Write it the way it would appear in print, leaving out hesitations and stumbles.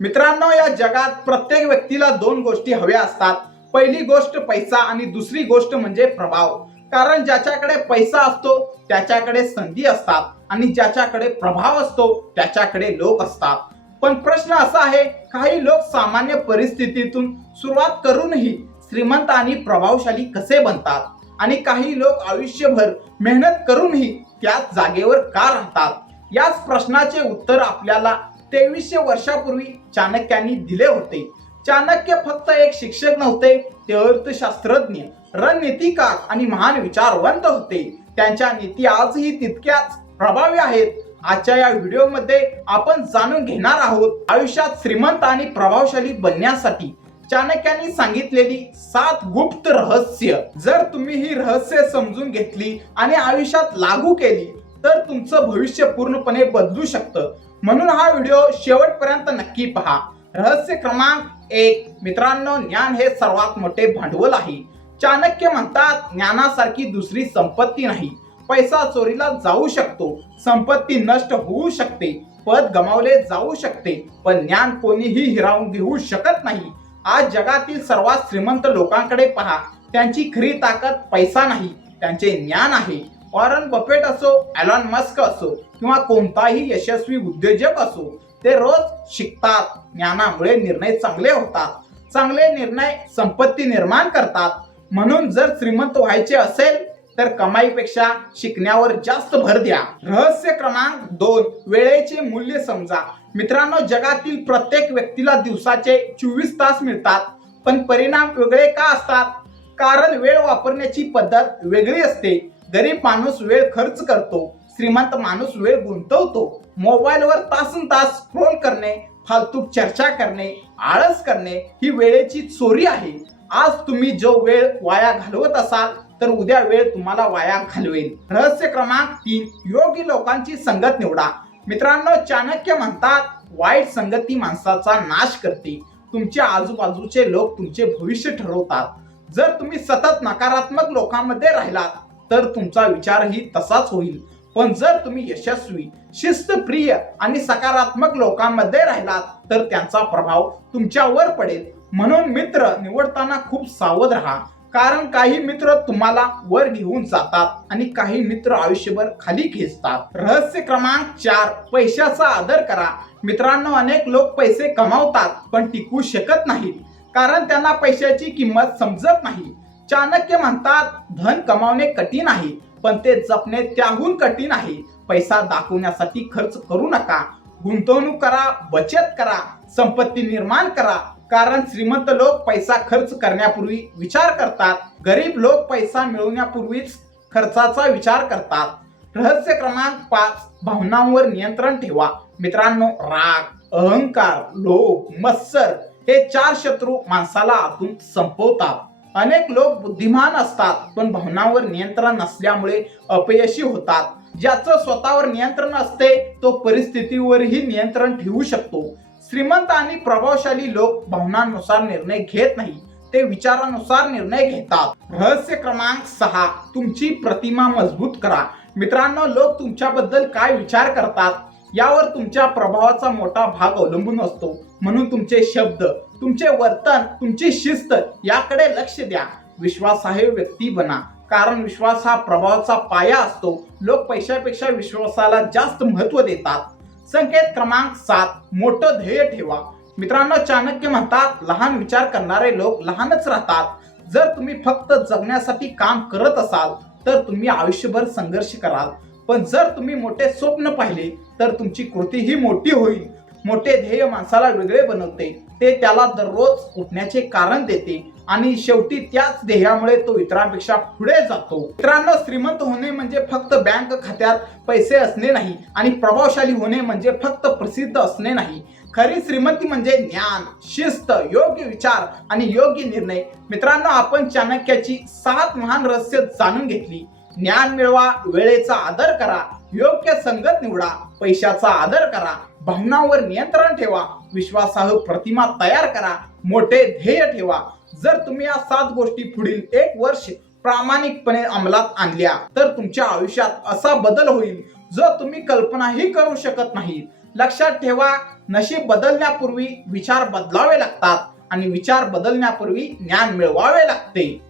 मित्रांनो, या जगात प्रत्येक व्यक्तीला दोन गोष्टी हव्या असतात. पहिली गोष्ट पैसा आणि दुसरी गोष्ट म्हणजे प्रभाव. कारण ज्याच्याकडे पैसा असतो त्याच्याकडे संधी असतात आणि ज्याच्याकडे प्रभाव असतो त्याच्याकडे लोक असतात. पण प्रश्न असा आहे, काही लोक सामान्य परिस्थितीतून सुरुवात करूनही श्रीमंत आणि प्रभावशाली कसे बनतात आणि काही लोक आयुष्यभर मेहनत करूनही त्याच जागेवर का राहतात? याच प्रश्नाचे उत्तर आपल्याला 2300 वर्षापूर्वी चाणक्यांनी दिले होते. चाणक्य फक्त एक शिक्षक नव्हते, ते अर्थशास्त्रज्ञ, रणनीतिकार आणि महान विचारवंत होते. त्यांच्या नीती आजही तितक्याच प्रभावी आहेत. आजच्या या व्हिडिओमध्ये आपण जाणून घेणार आहोत आयुष्यात श्रीमंत आणि प्रभावशाली बनण्यासाठी चाणक्यांनी सांगितलेली 7 गुप्त रहस्य. जर तुम्ही ही रहस्य समजून घेतली आणि आयुष्यात लागू केली तर तुमचं भविष्य पूर्णपणे बदलू शकतं. म्हणून हा व्हिडिओ शेवटपर्यंत नक्की पहा. रहस्य क्रमांक 1. मित्रांनो, ज्ञान हे सर्वात मोठे भांडवल आहे. चाणक्य म्हणतात, ज्ञानासारखी दुसरी संपत्ती नाही. पैसा चोरीला जाऊ शकतो, संपत्ती नष्ट होऊ शकते, पद गमावले जाऊ शकते, पण ज्ञान कोणीही हिरावून घेऊ शकत नाही. आज जगातील सर्वात श्रीमंत लोकांकडे पहा. त्यांची खरी ताकद पैसा नाही, त्यांचे ज्ञान आहे. वॉरन बफेट असो, एलॉन मस्क असो किंवा कोणताही यशस्वी उद्योजक असो, ते रोज शिकतात. ज्ञानामुळे निर्णय चांगले होतात. चांगले निर्णय संपत्ती निर्माण करतात. म्हणून जर श्रीमंत व्हायचे असेल तर कमाईपेक्षा शिकण्यावर जास्त भर द्या. रहस्य क्रमांक 2. वेळेचे मूल्य समजा. मित्रांनो, जगातील प्रत्येक व्यक्तीला दिवसाचे 24 तास मिळतात, पण परिणाम वेगळे का असतात? कारण वेळ वापरण्याची पद्धत वेगळी असते. गरीब माणूस वेळ खर्च करतो, श्रीमंत माणूस वेळ गुंतवतो. मोबाईलवर तासंतास स्क्रोल करणे, फालतू चर्चा करणे, आळस करणे ही वेळेची चोरी आहे. आज तुम्ही जो वेळ वाया घालवत असाल तर उद्या वेळ तुम्हाला वाया घालवेल. रहस्य क्रमांक 3. योग्य लोकांची संगत निवडा. मित्रांनो, चाणक्य म्हणतात, वाईट संगती माणसाचा नाश करते. तुमच्या आजूबाजूचे लोक तुमचे भविष्य ठरवतात. जर तुम्ही सतत नकारात्मक लोकांमध्ये राहिलात तर तुमचा विचारही तसाच होईल. पण जर तुम्ही यशस्वी, शिस्तप्रिय आणि सकारात्मक लोकांमध्ये राहिलात तर त्यांचा प्रभाव तुमच्यावर पडेल. म्हणून मित्र निवडताना खूप सावध राहा. कारण काही मित्र तुम्हाला वर घेऊन जातात आणि काही मित्र आयुष्यभर खाली खेचतात. रहस्य क्रमांक 4. पैशाचा आदर करा. मित्रांनो, अनेक लोक पैसे कमावतात पण टिकू शकत नाहीत, कारण त्यांना पैशाची किंमत समजत नाही. चाणक्य म्हणतात, धन कमावणे कठीण आहे, पण ते जपणे त्याहून कठीण आहे. पैसा दाखवण्यासाठी खर्च करू नका. गुंतवणूक करा, बचत करा, संपत्ती निर्माण करा. कारण श्रीमंत लोक पैसा खर्च करण्यापूर्वी विचार करतात, गरीब लोक पैसा मिळवण्यापूर्वीच खर्चाचा विचार करतात. रहस्य क्रमांक 5. भावनांवर नियंत्रण ठेवा. मित्रांनो, राग, अहंकार, लोभ, मत्सर हे 4 शत्रू माणसाला आतून संपवतात. अनेक लोक बुद्धिमान असतात पण भावनांवर नियंत्रण नसल्यामुळे अपयशी होतात. ज्याचं स्वतःवर नियंत्रण असते तो परिस्थितीवरही नियंत्रण ठेवू शकतो. श्रीमंत आणि प्रभावशाली लोक भावनांनुसार निर्णय घेत नाही, ते विचारानुसार निर्णय घेतात. रहस्य क्रमांक 6. तुमची प्रतिमा मजबूत करा. मित्रांनो, लोक तुमच्याबद्दल काय विचार करतात यावर तुमच्या प्रभावाचा मोठा भाग अवलंबून असतो. म्हणून तुमचे शब्द, तुमचे वर्तन, तुमची शिस्त याकडे लक्ष द्या. विश्वासार्ह व्यक्ती बना, कारण विश्वास हा प्रभावाचा पाया असतो. लोक पैशापेक्षा विश्वासाला जास्त महत्त्व देतात. संकेत क्रमांक 7. मोठं ध्येय ठेवा. मित्रांनो, चाणक्य म्हणतात, लहान विचार करणारे लोक लहानच राहतात. जर तुम्ही फक्त जगण्यासाठी काम करत असाल तर तुम्ही आयुष्यभर संघर्ष कराल. पण जर तुम्ही मोठे स्वप्न पाहिले तर तुमची कृतीही मोठी होईल. मोठे ध्येय माणसाला वेगळे बनवते, ते त्याला दररोज उठण्याचे कारण देते आणि शेवटी त्याच ध्येयामुळे तो इतरांपेक्षा पुढे जातो. मित्रांनो, श्रीमंत होणे म्हणजे फक्त बँक खात्यात पैसे असणे नाही आणि प्रभावशाली होणे म्हणजे फक्त प्रसिद्ध असणे नाही. खरी श्रीमंती म्हणजे ज्ञान, शिस्त, योग्य विचार आणि योग्य निर्णय. मित्रांनो, आपण चाणक्याची 7 महान रहस्य जाणून घेतली. ज्ञान मिळवा, वेळेचा आदर करा, योग्य संगत निवडा, पैशाचा आदर करा, भावनांवर नियंत्रण ठेवा, विश्वासार्ह प्रतिमा तयार करा, मोठे ध्येय ठेवा. जर तुम्ही या 7 गोष्टी पुढील 1 वर्ष प्रामाणिकपणे अंमलात आणल्या तर तुमच्या आयुष्यात असा बदल होईल जो तुम्ही कल्पनाही करू शकत नाही. लक्षात ठेवा, नशीब बदलण्यापूर्वी विचार बदलावे लागतात आणि विचार बदलण्यापूर्वी ज्ञान मिळवावे लागते.